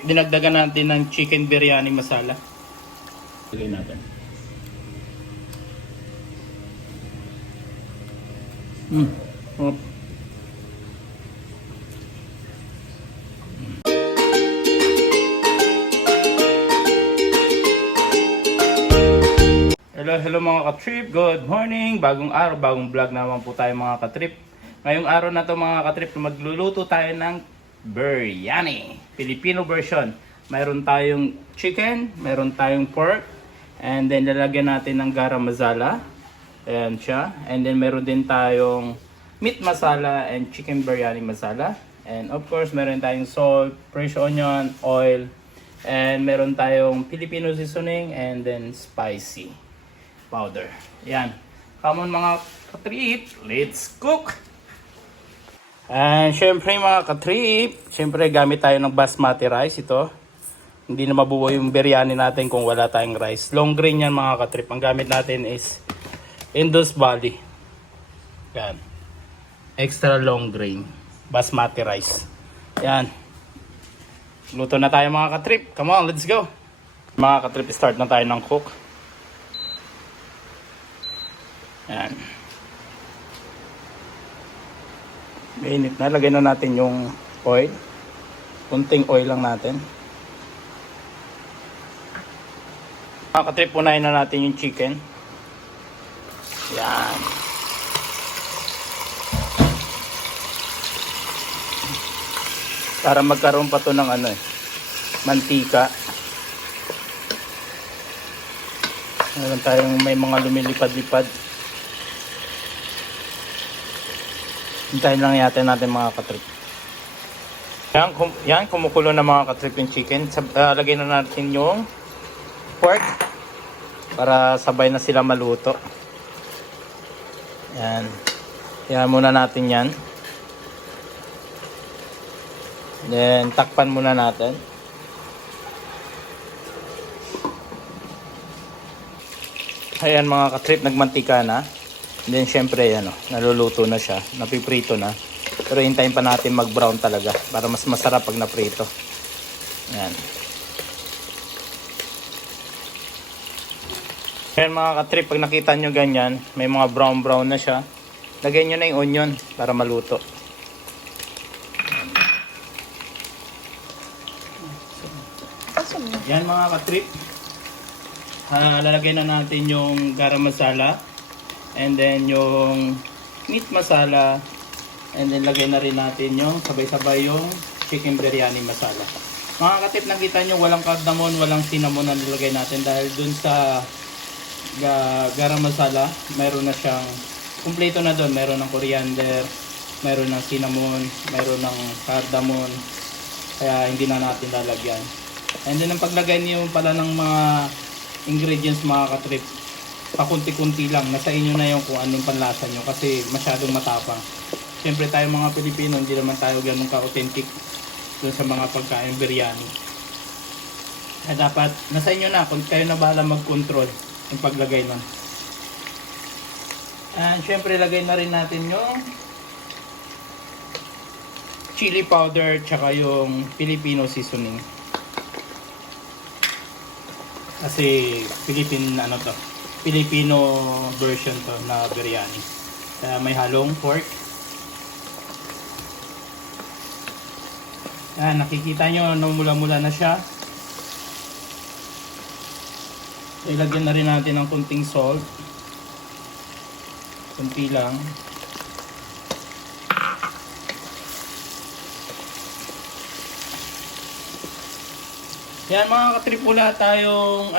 Dinagdagan natin ng chicken biryani masala. Lagay natin. Oh. Hello mga ka-trip, good morning! Bagong araw, bagong vlog naman po tayo mga ka-trip. Ngayong araw na to mga ka-trip, magluluto tayo ng biryani, Filipino version. Mayroon tayong chicken, mayroon tayong pork, and then lalagyan natin ng garam masala. Ayan siya. And then mayroon din tayong meat masala and chicken biryani masala. And of course, meron tayong salt, fresh onion, oil, and meron tayong Filipino seasoning, and then spicy powder. Yan. Come on mga katrip, let's cook! And syempre mga katrip, syempre gamit tayo ng basmati rice ito. Hindi na mabuo yung biryani natin kung wala tayong rice. Long grain yan mga katrip. Ang gamit natin is Indus Valley. Yan. Extra long grain. Basmati rice. Yan. Luto na tayo mga katrip. Come on, let's go! Mga katrip, start na tayo ng cook. Yan. Mainit na. Lagay na natin yung oil. Kunting oil lang natin. Mga katrip, unahin na natin yung chicken. Yan. Para magkaroon pa to ng mantika. Meron tayong may mga lumilipad-lipad. Hintayin lang natin mga katrip. Yan, kumukulo na mga katrip yung chicken. Lagay na natin yung pork para sabay na sila maluto. Yan. Yan muna natin yan. Then takpan muna natin. Ayan mga katrip, nagmantika na. Then syempre yan, naluluto na siya, napiprito na. Pero hintayin pa natin mag-brown talaga para mas masarap pag naprito. Yan. Yan mga katrip, pag nakita nyo ganyan, may mga brown na siya. Lagyan nyo na yung onion para maluto. Yan mga katrip. Lalagyan na natin yung garam masala. And then yung meat masala. And then lagay na rin natin yung sabay-sabay yung chicken biryani masala. Mga katip, nakita nyo walang cardamom, walang cinnamon na nilagay natin. Dahil dun sa garam masala, mayroon na siyang kumpleto na doon. Mayroon ng coriander, mayroon ng cinnamon, mayroon ng cardamom. Kaya hindi na natin lalagyan. And then ang paglagay niyo pala ng mga ingredients mga katrip, pakunti-kunti lang. Nasa inyo na yung kung anong panlasa nyo kasi masyadong matapang. Siyempre tayo mga Pilipino, hindi naman tayo ganun ka-authentic dun sa mga pagkain biryani. Kaya dapat nasa inyo na kung kayo na bahala mag-control yung paglagay nun. And siyempre lagay na rin natin yung chili powder tsaka yung Filipino seasoning. Kasi Filipino version to na biryani. Kaya may halong pork. Yan, nakikita nyo, namula-mula na siya. Ilagyan na rin natin ng kunting salt. Kunti lang. Yan mga katrip, wala tayong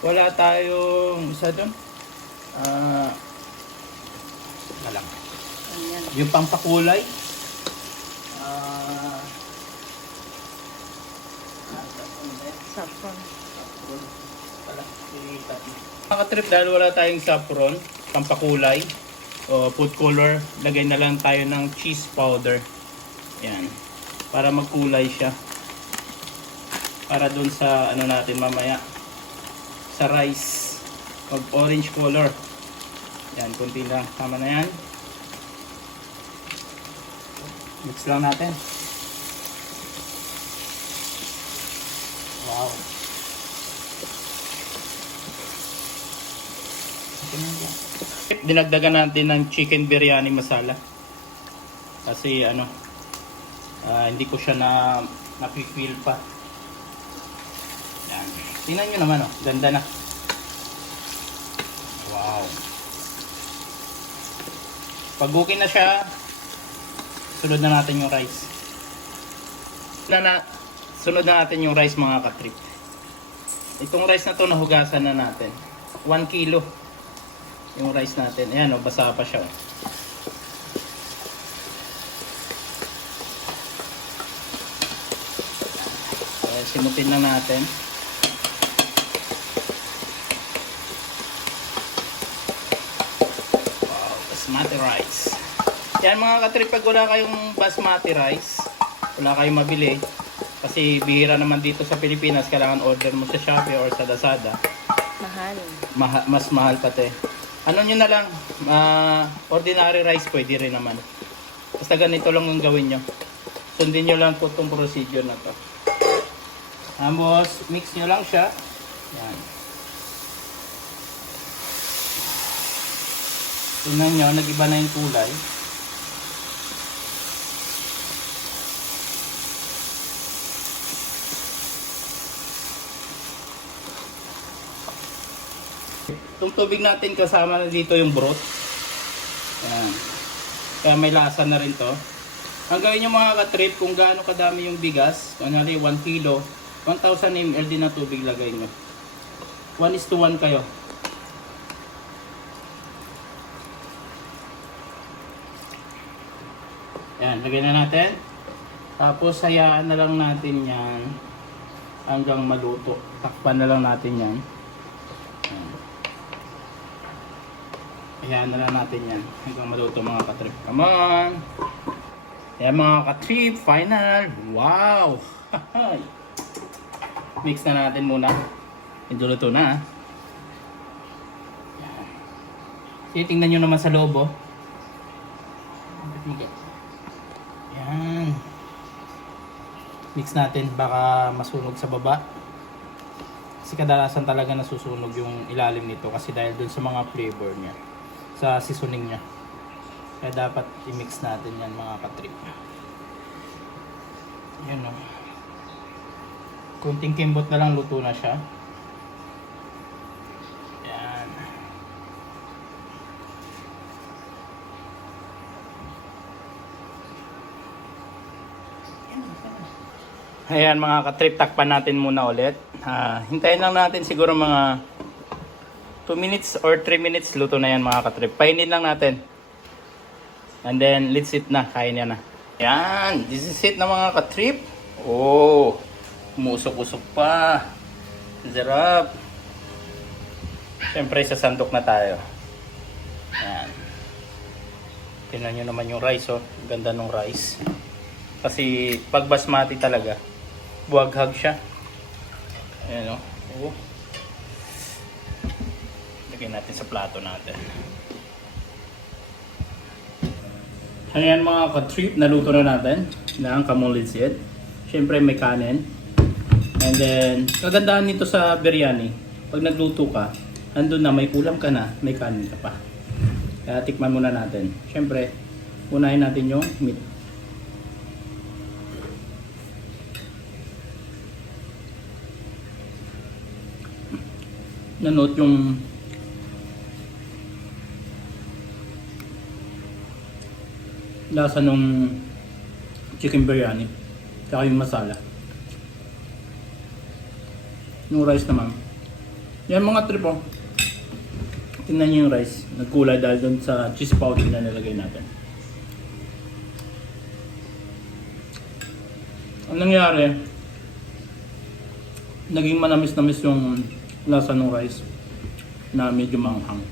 wala tayong isa doon. Alam. Yung pampakulay. Saffron. Mga katrip, dahil wala tayong saffron, pampakulay o food color, lagay na lang tayo ng cheese powder. Yan. Para magkulay siya. Para dun sa natin mamaya sa rice, mag orange color. Yan, kunti lang, tama na yan. Mix lang natin. Wow. Dinagdagan natin ng chicken biryani masala. Kasi ano, hindi ko siya na-feel pa. Yan. Tingnan nyo naman, oh. Ganda na. Wow. Pag okay na siya, sunod na natin yung rice. Sunod na natin yung rice, mga katrip. Itong rice na to nahugasan na natin. 1 kilo yung rice natin. Ayan, oh, basa pa siya. Simutin na natin. Wow, basmati rice. Yan mga katrip, pag wala kayong basmati rice, wala kayong mabili, kasi bihira naman dito sa Pilipinas, kailangan order mo sa Shopee or sa Lazada. Mahal. Mas mahal pati. Ano nyo na lang, ordinary rice pwede rin naman. Basta ganito lang yung gawin nyo. Sundin nyo lang po itong procedure na to. Tapos, mix nyo lang siya. Yan. Tingnan nyo, nag-iba na yung kulay. Itong tubig natin kasama na dito yung broth. Yan. Kaya may lasa na rin to. Ang gawin nyo mga katrip, kung gaano kadami yung bigas, kunyari 1 kilo, 1,000 ml din na tubig lagay nyo. 1:1 kayo. Yan, lagay na natin. Tapos hayaan na lang natin yan hanggang maluto. Takpan na lang natin yan. Yan. Hayaan na lang natin yan hanggang maluto mga katrip. Come on! Yan mga katrip, final! Wow! Mix na natin muna. Medyo luto na. Yan. Sige, tingnan nyo naman sa loob, oh. Yan. Mix natin, baka masunog sa baba. Kasi kadalasan talaga nasusunog yung ilalim nito kasi dahil dun sa mga flavor niya, sa seasoning niya. Kaya dapat i-mix natin yan mga katrip. Yan, oh. Kunting kimbot na lang, luto na siya. Yan. Ayan mga katrip, takpan natin muna ulit. Hintayin lang natin siguro mga 2 minutes or 3 minutes, luto na yan mga katrip. Painin lang natin. And then, let's eat na. Kain yan na. Yan, this is it na mga katrip. Oh, umusok-usok pa. Sarap. Siyempre, sasandok na tayo. Yan. Tingnan nyo naman yung rice, oh. Ganda ng rice. Kasi, pag basmati talaga, buwaghag siya. Ayan, oh. Oh. Lagyan natin sa plato natin. Ayan mga katrip, naluto na natin ng kamulidsit. Siyempre may kanin. And then, kagandahan nito sa biryani, pag nagluto ka, andun na, may ulam ka na, may kanin ka pa. Kaya tikman muna natin. Siyempre, unahin natin yung meat. Nanote yung lasa nung chicken biryani, tsaka yung masala. Yung rice naman, yan mga trip, oh. Tingnan nyo yung rice, nagkulay dahil dun sa cheese powder na nilagay natin. Ang nangyari, naging manamis-namis yung lasa ng rice na medyo manghang.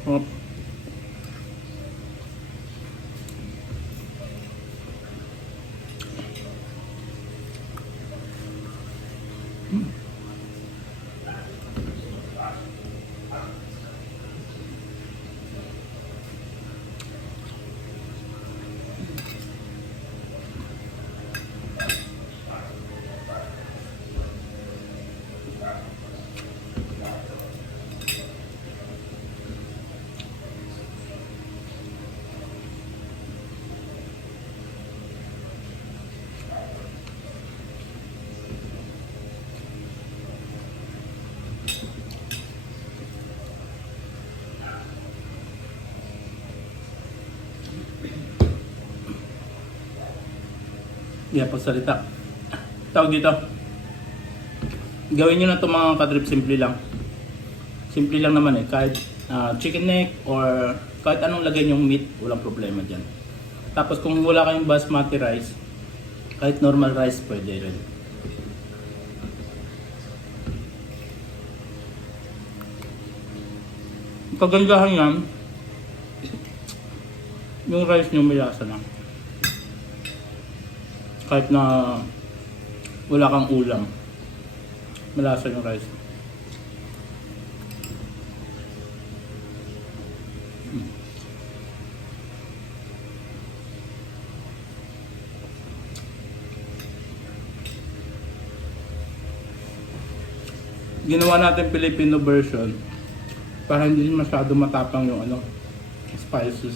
Sarap. Hindi pagsalita. Tawag dito. Gawin nyo na itong mga katrip, simple lang. Simple lang naman eh. Kahit chicken neck or kahit anong lagay yung meat, walang problema dyan. Tapos kung wala kayong basmati rice, kahit normal rice pwede rin. Kagandahan yan, yung rice nyo may lasa na. Kahit na wala kang ulam, malasa yung rice. Ginawa natin Filipino version para hindi masyado matapang yung spices.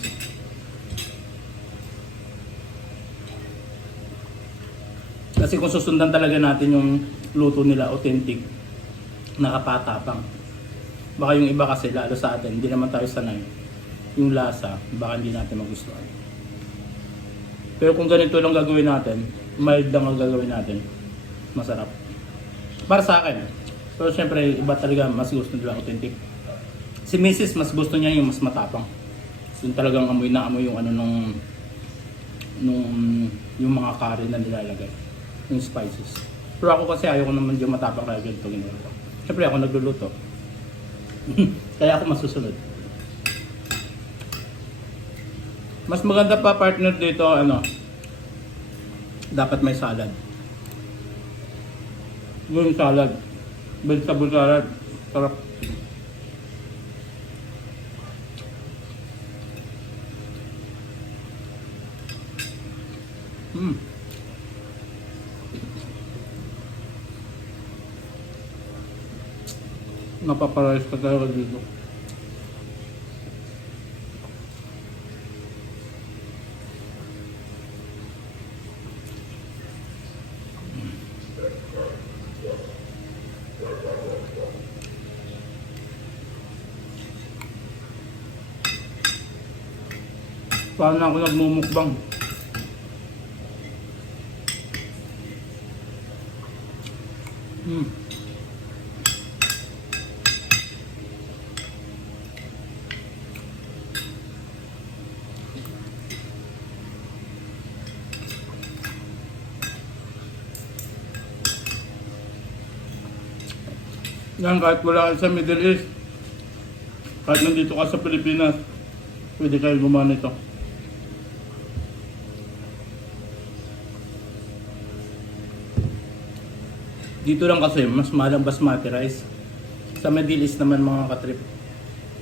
Kasi kung susundan talaga natin yung luto nila authentic, nakapatapang. Baka yung iba kasi lalo sa atin, hindi naman tayo sanay. Yung lasa, baka hindi natin magustuhan. Pero kung ganito lang gagawin natin, mild lang ang gagawin natin, masarap. Para sa akin. Pero syempre, iba talaga mas gusto nila authentic. Si Mrs. mas gusto niya yung mas matapang. So, yung talagang amoy na amoy yung yung mga curry na nilalagay. Yung spices. Pero ako kasi ayaw ko naman yung matapang kaya ganito ginagawa. Syempre ako nagluluto. Kaya ako masusunod. Mas maganda pa partner dito, dapat may salad. Yung salad. Vegetable salad. Sarap. Napaparayos ka talaga dito. Paano ako nagmumukbang? Yan, kahit wala ka sa Middle East, kahit nandito ka sa Pilipinas, pwede kayo gumawa nito. Dito lang kasi, mas mahal ang basmati rice. Sa Middle East naman mga katrip,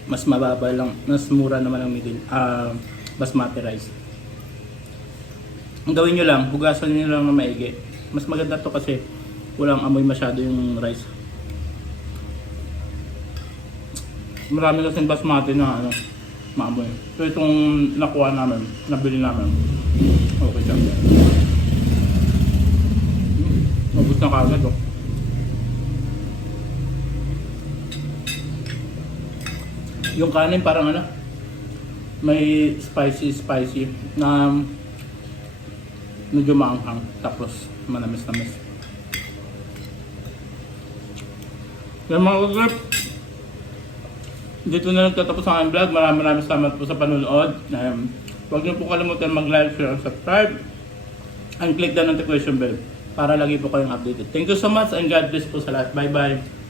mas mababa lang, mas mura naman ang basmati rice. Ang gawin nyo lang, hugasan nyo lang na maigi. Mas maganda to kasi walang amoy masyado yung rice. Marami kasing basmati na maamoy. So itong nakuha namin, nabili namin, okay siya. Mabot na kagad oh. Yung kanin parang may spicy na medyo maanghang tapos manamis-namis. Yan mga kagrip, dito na nagtatapos ang aking vlog. Maraming salamat po sa panonood. Huwag niyo po kalimutan mag-like, share, subscribe and click the notification bell para lagi po kayong updated. Thank you so much and God bless po sa lahat. Bye bye.